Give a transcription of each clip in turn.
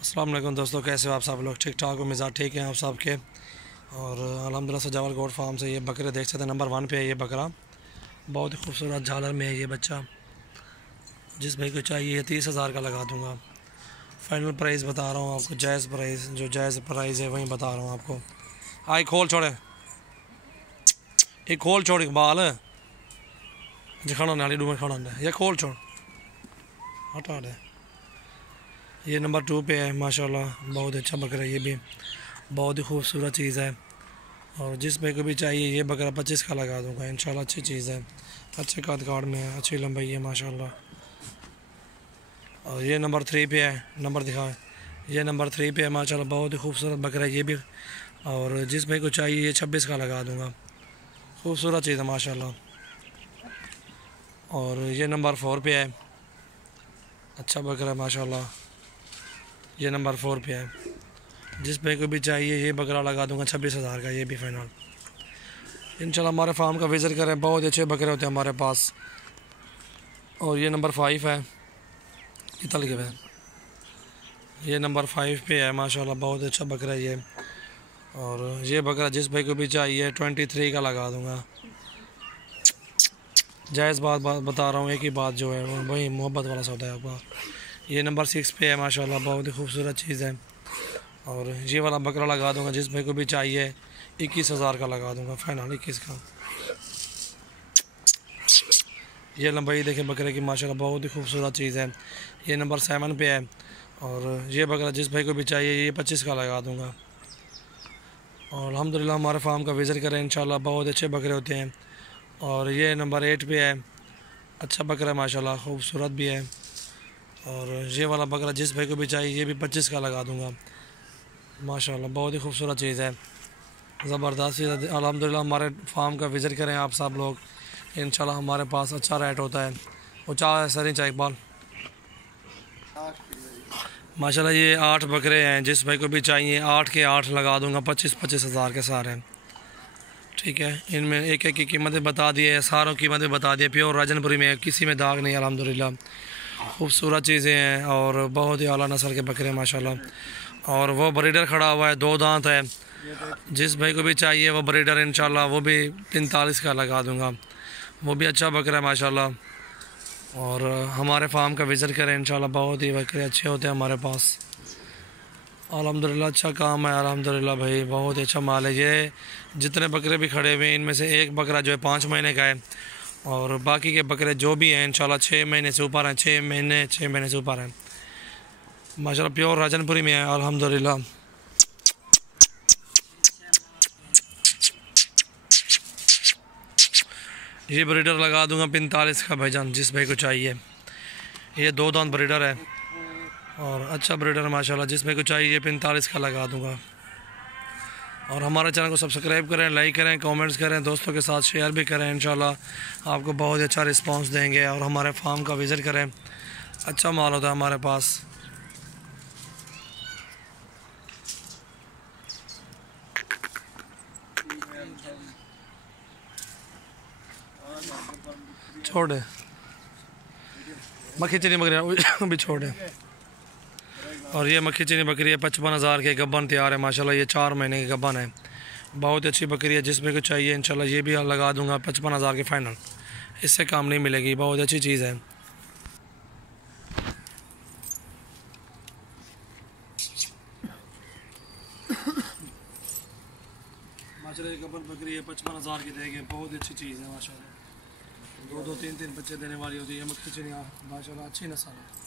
अस्सलाम वालेकुम दोस्तों, कैसे हो आप सब लोग? ठीक ठाक हो? मिजाज ठीक है आप सब के? और अल्हम्दुलिल्लाह सजावल गोट फार्म से ये बकरे देख सकते हैं। नंबर 1 पे है ये बकरा, बहुत ही खूबसूरत झालर में है ये बच्चा। जिस भाई को चाहिए 30,000 का लगा दूंगा। फाइनल प्राइस बता रहा हूँ आपको, जायज़ प्राइस, जो जायज़ प्राइस है वही बता रहा हूँ आपको। आई खोल छोड़े, एक खोल छोड़ इकबाल जो खड़ा नाली डूबे खड़ा ये खोल छोड़ हटा दे। ये नंबर 2 पे है माशाल्लाह, बहुत अच्छा बकरा है ये भी, बहुत ही खूबसूरत चीज़ है। और जिस भाई को भी चाहिए ये बकरा 25 का लगा दूंगा इंशाल्लाह। अच्छी चीज़ है, अच्छे कद काट में है, अच्छी लंबाई है माशाल्लाह। और ये नंबर 3 पे है, नंबर दिखाएं। ये नंबर 3 पे है माशाल्लाह, बहुत ही खूबसूरत बकरा है ये भी। और जिस भाई को चाहिए ये 26 का लगा दूंगा, खूबसूरत चीज़ है माशाल्लाह। और ये नंबर 4 पे है, अच्छा बकरा है माशाल्लाह। ये नंबर 4 पे है, जिस भाई को भी चाहिए ये बकरा लगा दूंगा 26,000 का, ये भी फाइनल। इंशाल्लाह हमारे फार्म का विज़िट करें, बहुत अच्छे बकरे होते हैं हमारे पास। और ये नंबर 5 है, इतल के है, ये नंबर 5 पे है माशाल्लाह, बहुत अच्छा बकरा है ये। और ये बकरा जिस भाई को भी चाहिए 23 का लगा दूंगा। जायज़ बात बता रहा हूँ, एक ही बात जो है वही मोहब्बत वाला सौदा है आपका। ये नंबर 6 पे है माशाल्लाह, बहुत ही खूबसूरत चीज़ है। और ये वाला बकरा लगा दूंगा, जिस भाई को भी चाहिए 21,000 का लगा दूंगा फाइनल, 21 का। ये लंबाई देखें बकरे की माशाल्लाह, बहुत ही खूबसूरत चीज़ है। ये नंबर 7 पे है। और ये बकरा जिस भाई को भी चाहिए ये 25 का लगा दूंगा। और अल्हम्दुलिल्लाह हमारे फार्म का विज़िट करें इंशाल्लाह, बहुत अच्छे बकरे होते हैं। और ये नंबर 8 पे है, अच्छा बकरा माशाल्लाह, खूबसूरत भी है। और ये वाला बकरा जिस भाई को भी चाहिए ये भी 25 का लगा दूंगा माशाल्लाह, बहुत ही खूबसूरत चीज़ है, ज़बरदस्त चीज़ है। अल्हम्दुलिल्लाह हमारे फार्म का विज़िट करें आप सब लोग, इंशाल्लाह हमारे पास अच्छा रेट होता है। वो चाह सर चाहे इकबाल माशाल्लाह ये 8 बकरे हैं, जिस भाई को भी चाहिए 8 के 8 लगा दूंगा, 25,000 के सारे हैं। ठीक है, इनमें एक एक की कीमतें बता दी है, सारों कीमतें बता दी है। प्योर राजनपुरी में किसी में दाग नहीं, अल्हम्दुलिल्लाह खूबसूरत चीज़ें हैं और बहुत ही आला नस्ल के बकरे माशाल्लाह। और वो ब्रीडर खड़ा हुआ है, 2 दांत है, जिस भाई को भी चाहिए वो ब्रीडर इंशाल्लाह वो भी 45 का लगा दूंगा, वो भी अच्छा बकरा है माशाल्लाह। और हमारे फार्म का विज़िट करें इंशाल्लाह, बहुत ही बकरे अच्छे होते हैं हमारे पास अल्हम्दुलिल्लाह। अच्छा काम है अल्हम्दुलिल्लाह भाई, बहुत ही अच्छा माल है। ये जितने बकरे भी खड़े हुए हैं इनमें से एक बकरा जो है 5 महीने का है। और बाकी के बकरे जो भी हैं इंशाल्लाह 6 महीने से ऊपर हैं, 6 महीने से ऊपर हैं माशाल्लाह। प्योर राजनपुरी में है अल्हम्दुलिल्लाह। ये ब्रीडर लगा दूंगा 45 का भाईजान, जिस भाई को चाहिए। ये 2 दांत ब्रीडर है और अच्छा ब्रीडर माशाल्लाह, जिस भाई को चाहिए 45 का लगा दूंगा। और हमारे चैनल को सब्सक्राइब करें, लाइक करें, कमेंट्स करें, दोस्तों के साथ शेयर भी करें, इंशाल्लाह आपको बहुत अच्छा रिस्पांस देंगे। और हमारे फार्म का विज़िट करें, अच्छा माल होता है हमारे पास। छोड़े मक्खी चीनी बकरी भी छोड़े। और ये मक्खी चीनी बकरी है, 55,000 के गब्बन तैयार है माशाल्लाह, ये 4 महीने के गब्बन है, बहुत अच्छी बकरी है। जिसमें को चाहिए इंशाल्लाह ये भी लगा दूंगा 55,000 के फाइनल, इससे काम नहीं मिलेगी, बहुत अच्छी चीज़ है। माशाल्लाह ये गब्बन बकरी है, 55,000 की देंगे, बहुत अच्छी चीज़ है माशाल्लाह। 2-2 3-3 बच्चे देने वाली होती है मक्खी चीनी माशाल्लाह, अच्छी नस्ल है,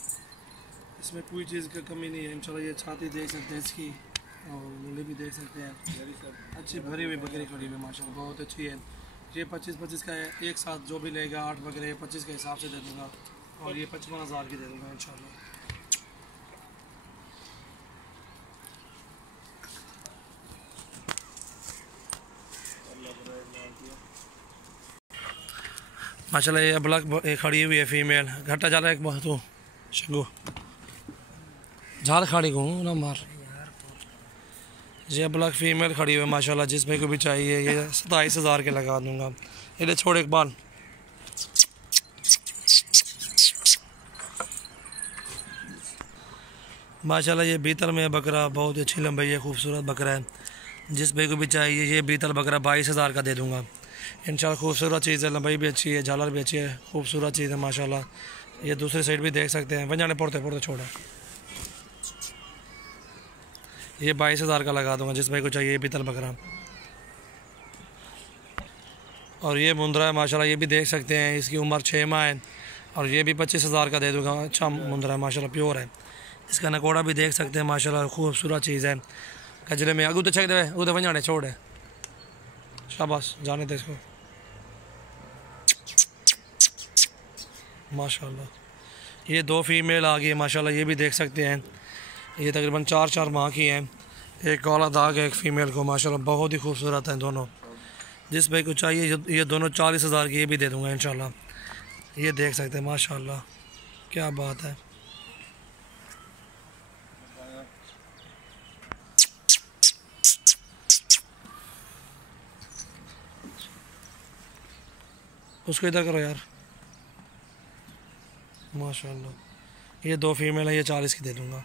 इसमें कोई चीज़ की कमी नहीं है इंशाल्लाह। ये छाती देख सकते हैं इसकी, और मूली भी देख सकते हैं, अच्छी भरी हुई बकरी खड़ी हुई माशाल्लाह, बहुत अच्छी है। ये 25-25 का है, एक साथ जो भी लेगा 8 बकरे 25 के हिसाब से दे दूँगा। और ये 55,000 की दे दूँगा इंशाल्लाह। माशाल्लाह ये अबलक खड़ी हुई है फीमेल, घट्टा जाला एक तू शगु झाल खाड़ी को ना मार। ये अबलक फीमेल खड़ी हुई है माशाल्लाह, जिस भाई को भी चाहिए ये 27,000 के लगा दूंगा। ये छोड़ एक बाल, माशाल्लाह ये बीतल में बकरा बहुत अच्छी लंबाई है, खूबसूरत बकरा है। जिस भाई को भी चाहिए ये बीतल बकरा 22,000 का दे दूँगा इंशाल्लाह। खूबसूरत चीज़ है, लंबाई भी अच्छी है, झालर भी अच्छी है, खूबसूरत चीज़ है माशाल्लाह। ये दूसरी साइड भी देख सकते हैं, वंजाने पड़ते पड़ते छोड़ा। ये 22,000 का लगा दूँगा जिस भाई को चाहिए ये बीतल बकरा। और ये मुंद्रा है माशाल्लाह, ये भी देख सकते हैं, इसकी उम्र 6 माह है और ये भी 25,000 का दे दूँगा। अच्छा मुंद्रा है माशाल्लाह, प्योर है। इसका नकोड़ा भी देख सकते हैं माशाल्लाह, खूबसूरत चीज़ है। कचरे में अगू तो छक दे, अगू तो वंजाने छोड़ है, शाबाश जाने दे इसको माशाल्लाह। ये 2 फीमेल आ गई है माशाल्लाह, ये भी देख सकते हैं। ये तकरीबन 4 माह की हैं। एक काला दाग है एक फ़ीमेल को माशाल्लाह, बहुत ही खूबसूरत हैं दोनों। जिस भाई को चाहिए ये दोनों 40,000 की ये भी दे दूँगा इंशाल्लाह। ये देख सकते हैं माशाल्लाह, क्या बात है। उसको इधर करो यार माशाल्लाह। ये 2 फीमेल है, ये 40 की दे दूँगा।